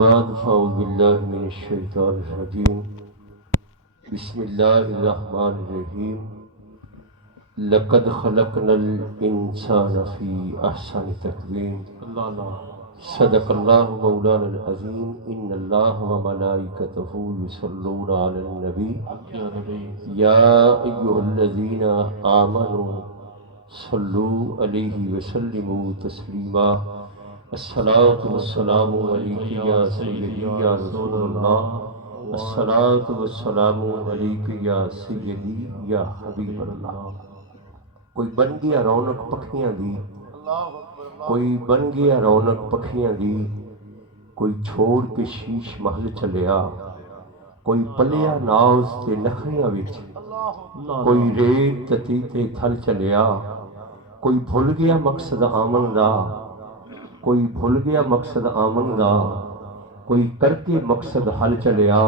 بعد فاعوذ باللہ من الشیطان الرجیم بسم اللہ الرحمن الرحیم لقد خلقنا الانسان فی احسن تقویم صدق اللہ مولانا العظیم ان اللہ وملائکتہ یصلون علی النبی یا ایھا الذین آمنوا صلوا علیہ وسلموا تسلیما الصلاۃ والسلام علیک یا سیدی یا رسول اللہ الصلاۃ والسلام علیک یا سیدی یا حبیب اللہ۔ کوئی بن گیا رونق پکھیاں دی، کوئی بن گیا رونق پکھیاں دی، کوئی چھوڑ کے شیش محل چلیا، کوئی پلیا ناز تے نخریاں وچ، کوئی ریت تتی تے تھل چلیا، کوئی بھول گیا مقصد آمن دا، کوئی بھول گیا مقصد آمن دا، کوئی کر کے مقصد حل چلیا۔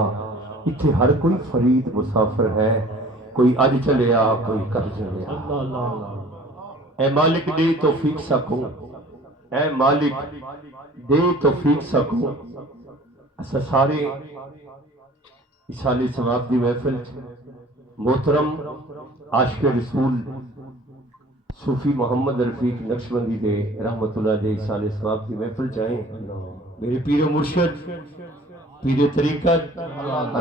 اتھے ہر کوئی فرید مسافر ہے، کوئی اج چلیا کوئی کل چلیا۔ اے مالک دے توفیق سکوں، اے مالک دے توفیق سکوں۔ اسا سارے اسال ثواب دی محفل محترم عاشق رسول صوفی محمد رفیق نقشبندی دے رحمت اللہ دے اسال ثواب کی محفل چاہیں۔ میرے پیر و مرشد، پیر طریقت،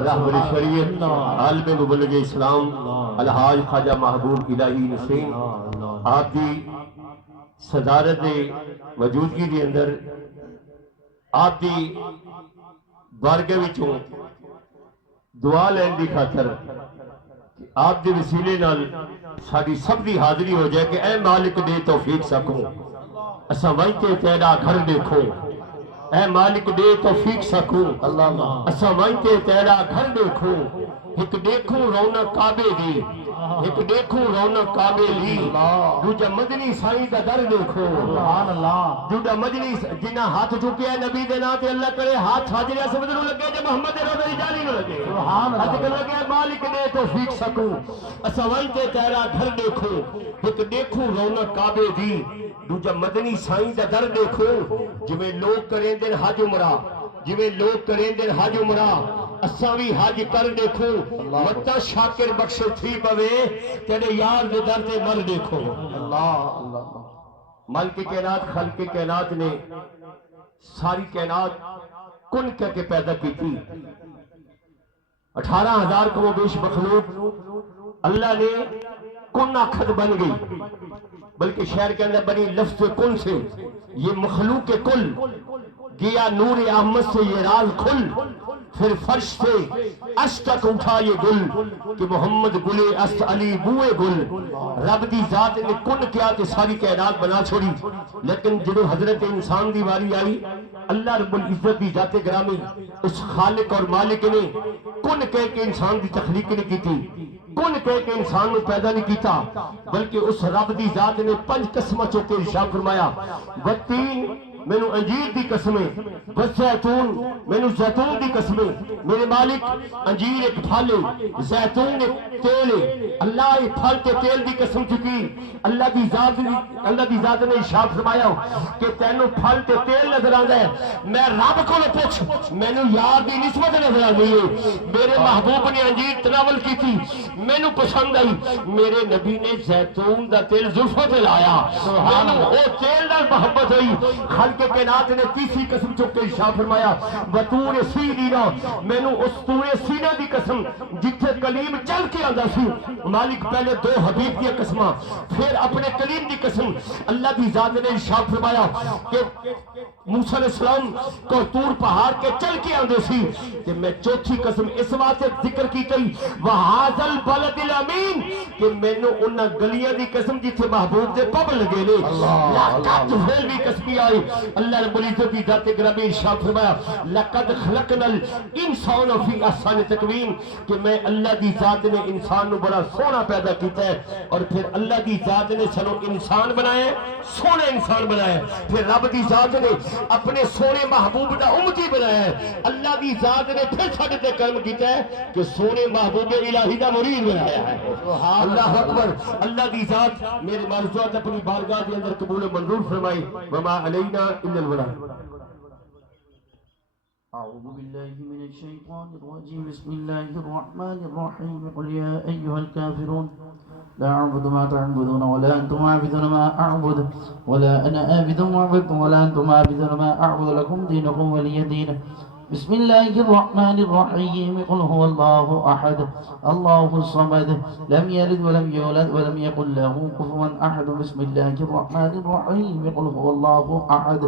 رہبر شریعت، عالم مبلغ اسلام الحاج خواجہ محبوب الہی نسیم، آپ دی صدارت موجودگی دے اندر آپ دی بارگاہ وچوں دعا لین دی خاطر آپ دے وسیلے نال ساری سب دی حاضری ہو جائے کہ اے مالک دے توفیق سکوں، اسا وائتے تیرا گھر دیکھو، اے مالک دے توفیق سکوں، اسا وائتے تیرا گھر دیکھو، ایک دیکھوں رونق کعبے دی، ایک دیکھوں رونق کعبے دی، دوجا مدنی سائیں دا در دیکھو، دوجا مدنی جنہ ہاتھ چکے ہیں نبی دے ناتے اللہ کرے ہاتھ حاضر اسود نو لگے جب محمد روزہ جاری نو لگے، حد کر لگے مالک دے توفیق سکوں، اسا وائتے تیرا گھر دیکھو، ایک دیکھوں رونق کعبے دی، دوجا مدنی سائیں دا در دیکھو، جویں لوگ کریں دن حج عمرہ، جویں لوگ کریں دن حج عمرہ، اساں بھی حج کر دیکھو، متا شاکر بخش تھی پوے تیرے یار دے در تے مر دیکھو۔ مالک کائنات خالق کائنات نے ساری کائنات کن کہہ کے پیدا کی تھی، 18,000 کو وہ بیش مخلوق اللہ نے کن آخد بن گئی، بلکہ شہر کے اندر بنی لفظ کن سے یہ مخلوق کل گیا نور احمد سے یہ راز کھل، پھر فرش سے عرش تک اٹھا یہ گل کہ محمد گلے است علی بوئے گل۔ رب دی ذات نے کن کیا تے ساری کائنات بنا چھوڑی، لیکن جنہوں حضرت انسان دی واری آئی اللہ رب العزت دی ذات گرامی اس خالق اور مالک نے کن کہہ کے انسان دی تخلیق نہیں کی تھی، کن کہہ کے انسان نے پیدا نہیں کیتا، بلکہ اس رب دی ذات نے 5 قسمہ چوکے ارشاد فرمایا، والتین مینو انجیر دی قسمیں، والزیتون مینو زیتون دی قسمیں، میرے مالک انجیر ایک پھل ہے، زیتون ایک تیل ہے، اللہ ایک پھل تے تیل دی قسم چکی، اللہ دی ذات نے ارشاد فرمایا کہ تینوں پھل تے تیل نظر آندا ہے، میں رب کو پوچھ مینو یار دی نسبت نظر آندی ہے، میرے محبوب نے انجیر تناول کی تھی مینو پسند آئی، میرے نبی نے زیتون دا تیل زلفوں تے لایا، مینو او تیل نال محبت ہوئی۔ خالق کائنات نے تیسری قسم چک کے ارشاد فرمایا، وطور سینینا، مینو اس طور سینہ دی قسم جتھے کلیم چل کے آندا سی، مالک پہلے 2 حبیب دی قسمہ پھر اپنے کلیم دی قسم، اللہ دی ذات نے ارشاد فرمایا کہ موسیٰ علیہ السلام کو طور پہاڑ کے چل کے آندے سی، کہ میں چوتھی قسم اس واسطے ذکر کی گئی وَهَذَا الْبَلَدِ الْأَمِينَ کہ مینو انہاں گلیاں دی قسم جتھے محبوب دے پب لگے نے، لقد پھر بھی قسمی آئی، اللہ رب العزت کی ذات گرامی ارشاد فرمایا لقد خلقنا الانسان فی احسن تقویم کہ میں اللہ دی ذات نے انسان نو بڑا سونا پیدا کیتا ہے، اور پھر اللہ دی ذات نے سنو انسان بنایا ہے، سونا انسان بنایا ہے، پھر رب دی ذات نے اپنے سونے محبوب دا امتی بنایا ہے، اللہ دی ذات نے پھر ساڈے تے کرم کیتا ہے کہ سونے محبوب الہی دا مرید بنایا ہے۔ اللہ اکبر۔ اللہ دی ذات میرے معروضات اپنی بارگاہ کے اندر قبول و منظور فرمائی، وما علینا الا البلاغ۔ أعوذ بالله من الشيطان الرجيم بسم الله الرحمن الرحيم قل يا أيها الكافرون لا أعبد ما تعبدون ولا أنتم عابدون ما أعبد ولا أنا عابد ما عبدتم ولا أنتم عابدون ما أعبد لكم دينكم ولي دين بسم الله الرحمن الرحيم قل هو الله أحد الله الصمد لم يلد ولم يولد ولم يكن له كفوا أحد بسم الله الرحمن الرحيم قل هو الله أحد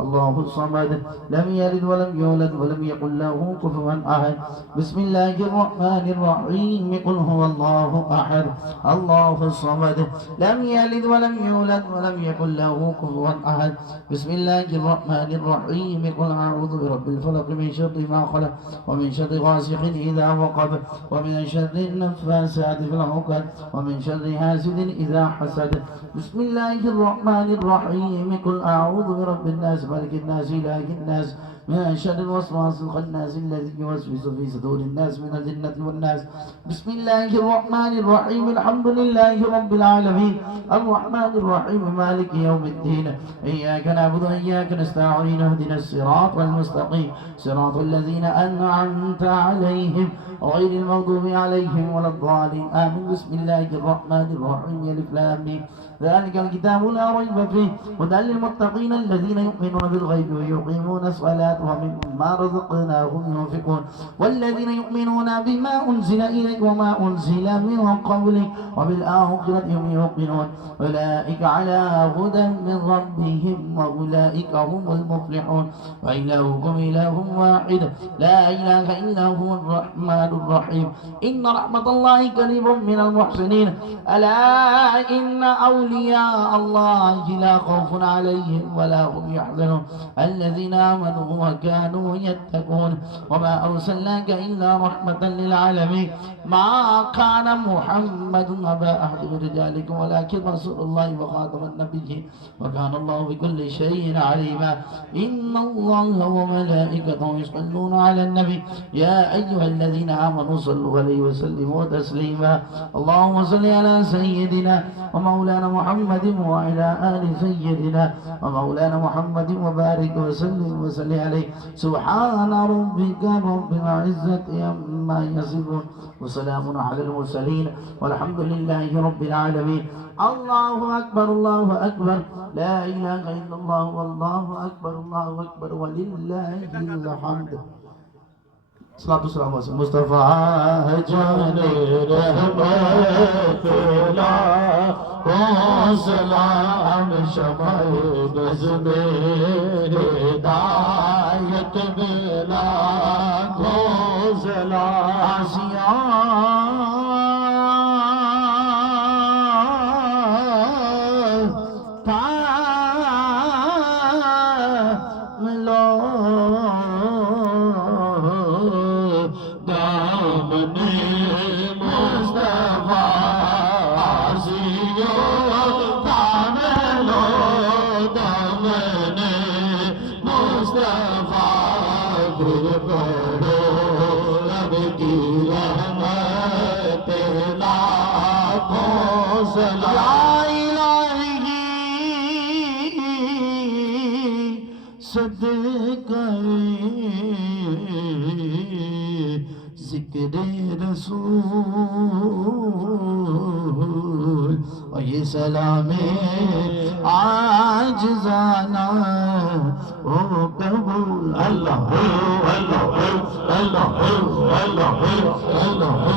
الله الصمد لم يلد ولم يولد ولم يكن له كفوا أحد بسم الله الرحمن الرحيم قل هو الله أحد الله الصمد لم يلد ولم يولد ولم يكن له كفوا أحد بسم الله الرحمن الرحيم قل أعوذ برب الفلق من شر ما خلق ومن شر غاسق إذا وقب ومن شر النفاثات في العقد ومن شر حاسد إذا حسد بسم الله الرحمن الرحيم قل أعوذ برب الناس ملك الناس إله الناس من شر الوسواس الخناس الذي يوسوس في صدور الناس من الجنة والناس بسم الله الرحمن الرحيم الحمد لله رب العالمين الرحمن الرحيم مالك يوم الدين إياك نعبد وإياك نستعين اهدنا الصراط المستقيم صراط الذين أنعمت عليهم غير المغضوب عليهم ولا الضالين آمين بسم الله الرحمن الرحيم ألف لام ميم ذلك الكتاب لا ريب فيه هدى للمتقين الذين يؤمنون بالغيب ويقيمون الصلاة ومما رزقناهم ينفقون والذين يؤمنون بما أنزل إليك وما أنزل من قبلك وبالآخرة هم يوقنون أولئك على هدى من ربهم وأولئك هم المفلحون وإلهكم إله واحد لا إله إلا هو الرحمن الرحيم إن رحمة الله قريب من المحسنين ألا إن أولياء الله لا خوف عليهم ولا هم يحزنون الذين آمنوا وكانوا يتقون وما أرسلناك إلا رحمة للعالمين ما كان محمد أبا أحد من رجالكم ولكن رسول الله وخاتم النبيين وكان الله بكل شيء عليما إن الله وملائكته يصلون على النبي يا أيها الذين آمنوا صلوا عليه وسلموا تسليما اللهم صل على سيدنا ومولانا محمد وعلى آل سيدنا ومولانا محمد وبارك وسلم وسلم عليه سبحان ربك رب العزة عما يصفون وسلام على المرسلين والحمد لله رب العالمين الله أكبر الله أكبر لا إله إلا الله والله أكبر الله أكبر ولله الحمد صلاة والسلام على مصطفى جان رحمت الله سلام شمع بزم هدایت بلا کو ذکر رسول اور یہ سلام عاجزانہ او قبول اللہ اللہ اللہ اللہ اللہ اللہ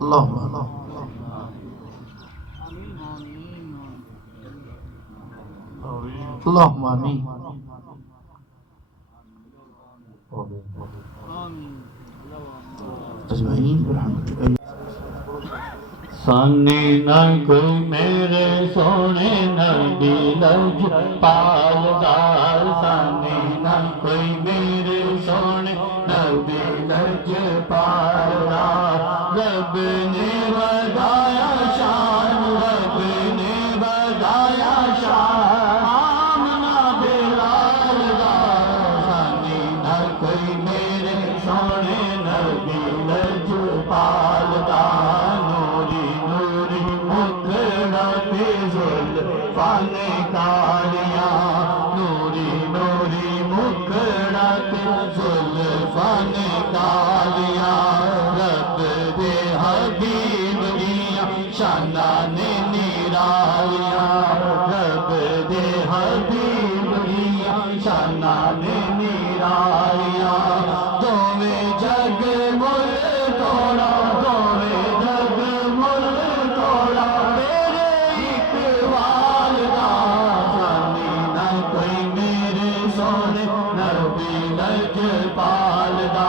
اللهم اللهم آمین اجمعین برحمتک سامنے نہ کوئی میرے سونے نبی لج پالدار سامنے نہ کوئی میرے سونے نبی لج پالدار رب نے بڑھایا شان رب نے بڑھایا شان آمنہ بلال دا سامنے نہ کوئی میرے سونے نبی لج پالدار فانے کالیاں نوری نوری مکھڑا زلفانے کالیاں رب دے حبیب دیاں شاناں نے نرالیاں رب دے حبیب دیاں شاناں نے نرالیاں دوویں جگ مل توڑا دوویں جگ مل توڑا پالدا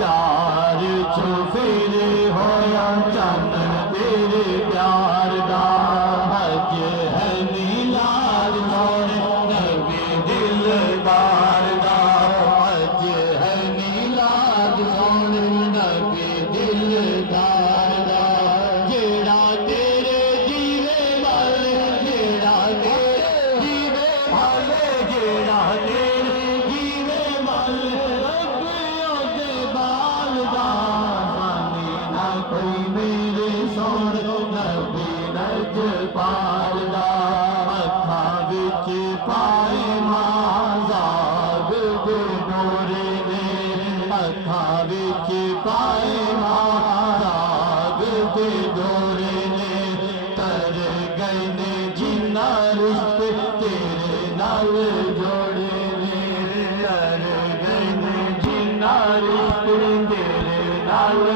چار چوفیرے ہویا چاندن تیرے پیار دا حج ہے میلاد سونے نبی دلدار دا حج ہے میلاد سونے نبی دلدار دا جیڑا تیرے جیوے والے جیڑا تیرے جیوے والے جیڑا تیرے جیوے والے کوئی میرے سونے نبی لج پالدا ہتھاں وچ پائے ماں زاگ دے ڈورے نے ہتھاں وچ پائے ماں زاگ دے ڈورے نے تر گئے نے جنہ رشتے تیرے نال جوڑے نے تر گئے نے جنہ رشتے تیرے نال